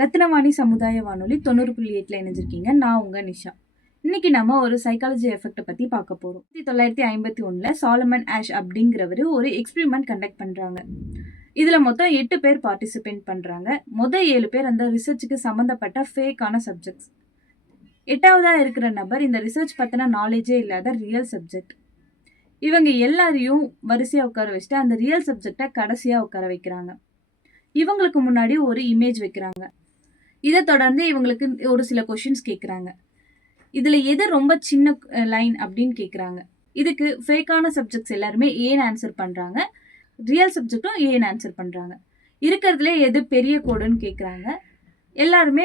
ரத்னவாணி சமுதாய வானொலி 90.8ல இணைஞ்சிருக்கீங்க. நான் உங்க நிஷா. இன்னைக்கு நம்ம ஒரு சைக்காலஜி எஃபெக்ட்டை பத்தி பார்க்க போறோம். 1951ல சாலமன் ஆஷ் அப்படிங்கிறவரு ஒரு எக்ஸ்பெரிமெண்ட் கண்டக்ட் பண்றாங்க. இதுல மொத்தம் 8 பேர் பார்ட்டிசிபேட் பண்றாங்க. 7 பேர் அந்த ரிசர்ச்சுக்கு சம்பந்தப்பட்ட ஃபேக்கான சப்ஜெக்ட்ஸ். 8வதா இருக்கிற நபர் இந்த ரிசர்ச் பத்தின நாலேஜே இல்லாத ரியல் சப்ஜெக்ட். இவங்க எல்லாரையும் வரிசையா உட்கார வச்சுட்டு அந்த ரியல் சப்ஜெக்டை கடைசியா உட்கார வைக்கிறாங்க. இவங்களுக்கு முன்னாடி ஒரு இமேஜ் வைக்கிறாங்க. இதை தொடர்ந்து இவங்களுக்கு ஒரு சில கொஷின்ஸ் கேட்குறாங்க. இதில் எது ரொம்ப சின்ன லைன் அப்படின்னு கேட்குறாங்க. இதுக்கு ஃபேக்கான சப்ஜெக்ட்ஸ் எல்லாருமே ஏன்னு ஆன்சர் பண்ணுறாங்க, ரியல் சப்ஜெக்டும் ஏன்னு ஆன்சர் பண்ணுறாங்க. இருக்கிறதுல எது பெரிய கோடுன்னு கேட்குறாங்க. எல்லாருமே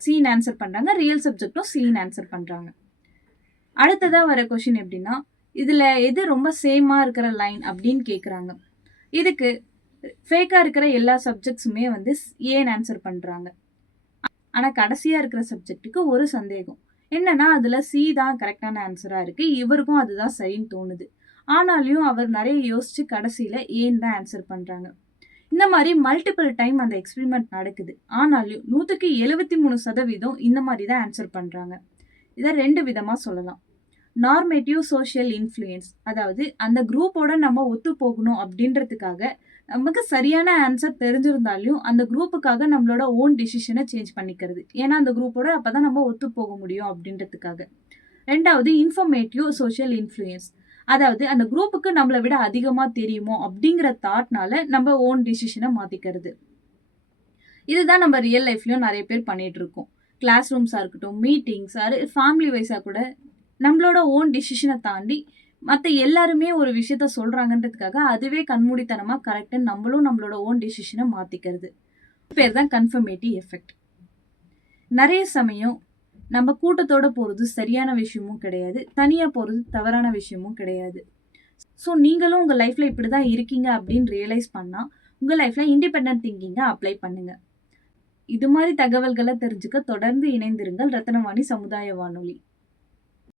சீன் ஆன்சர் பண்ணுறாங்க, ரியல் சப்ஜெக்டும் சீன் ஆன்சர் பண்ணுறாங்க. அடுத்ததாக வர கொஷின் எப்படின்னா, இதில் எது ரொம்ப சேமாக இருக்கிற லைன் அப்படின்னு கேட்குறாங்க. இதுக்கு ஃபேக்காக இருக்கிற எல்லா சப்ஜெக்ட்ஸுமே ஏன்னு ஆன்சர் பண்ணுறாங்க. ஆனால் கடைசியாக இருக்கிற சப்ஜெக்ட்டுக்கு ஒரு சந்தேகம் என்னன்னா, அதில் சி தான் கரெக்டான ஆன்சராக இருக்குது, இவருக்கும் அதுதான் சரின்னு தோணுது. ஆனாலையும் அவர் நிறைய யோசித்து கடைசியில் ஏன் தான் ஆன்சர் பண்ணுறாங்க. இந்த மாதிரி மல்டிபிள் டைம் அந்த எக்ஸ்பெரிமெண்ட் நடக்குது. ஆனாலும் 173% இந்த மாதிரி தான் ஆன்சர் பண்ணுறாங்க. இதை 2 விதமாக சொல்லலாம். நார்மேட்டிவ் சோஷியல் இன்ஃப்ளூயன்ஸ், அதாவது அந்த குரூப்போட நம்ம ஒத்து போகணும் அப்படின்றதுக்காக நமக்கு சரியான ஆன்சர் தெரிஞ்சிருந்தாலும் அந்த குரூப்புக்காக நம்மளோட ஓன் டிசிஷனை சேஞ்ச் பண்ணிக்கிறது. ஏன்னா அந்த குரூப்போட அப்பதான் நம்ம ஒத்து போக முடியும் அப்படின்றதுக்காக. 2வது இன்ஃபர்மேட்டிவ் சோஷியல் இன்ஃப்ளூயன்ஸ், அதாவது அந்த குரூப்புக்கு நம்மளை விட அதிகமாக தெரியுமோ அப்படிங்கிற தாட்னால நம்ம ஓன் டிசிஷனை மாற்றிக்கிறது. இதுதான் நம்ம ரியல் லைஃப்லையும் நிறைய பேர் பண்ணிட்டு இருக்கோம். கிளாஸ் ரூம்ஸாக இருக்கட்டும், மீட்டிங்ஸ், ஃபேமிலி வைஸாக கூட நம்மளோட ஓன் டிசிஷனை தாண்டி மற்ற எல்லாருமே ஒரு விஷயத்த சொல்கிறாங்கன்றதுக்காக அதுவே கண்மூடித்தனமாக கரெக்டுன்னு நம்மளும் நம்மளோட ஓன் டிசிஷனை மாற்றிக்கிறது. பேர் தான் கன்ஃபர்மேட்டிவ் எஃபெக்ட். நிறைய சமயம் நம்ம கூட்டத்தோடு போகிறது சரியான விஷயமும் கிடையாது, தனியாக போகிறது தவறான விஷயமும் கிடையாது. ஸோ நீங்களும் உங்கள் லைஃப்பில் இப்படி தான் இருக்கீங்க அப்படின்னு ரியலைஸ் பண்ணால் உங்கள் லைஃப்பில் இண்டிபெண்டன்ட் திங்கிங்கை அப்ளை பண்ணுங்கள். இது மாதிரி தகவல்களை தெரிஞ்சுக்க தொடர்ந்து இணைந்திருங்கள் ரத்னவாணி சமுதாய வானொலி.